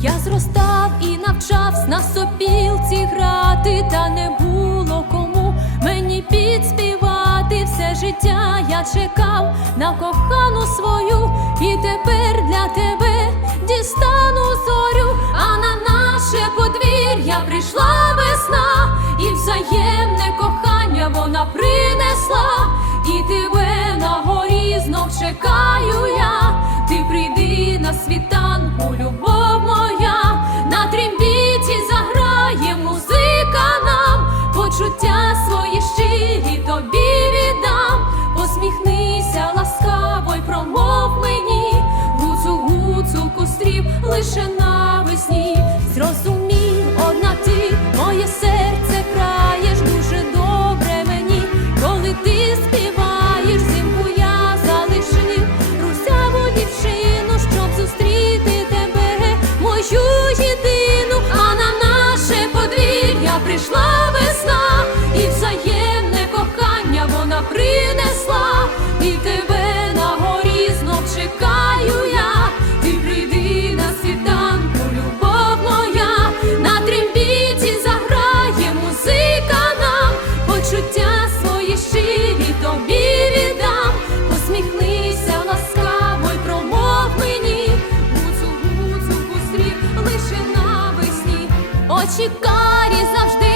Я зростав і навчався на сопілці грати, та не було кому мені підспівати все життя. Я чекав на кохану свою, і тепер для тебе дістану зорю, а на наше подвір'я прийшла весна, і взаємне кохання вона принесла, і тебе на горі знов чекаю я. Ти прийди на світанку, любов лише навесні. зрозумів одна ти, моє серце краєш дуже добре мені, коли ти співаєш, зимку я залишив. Русяву дівчину, щоб зустріти тебе, мою єдину, а на наше подвір'я прийшла очі карі завжди.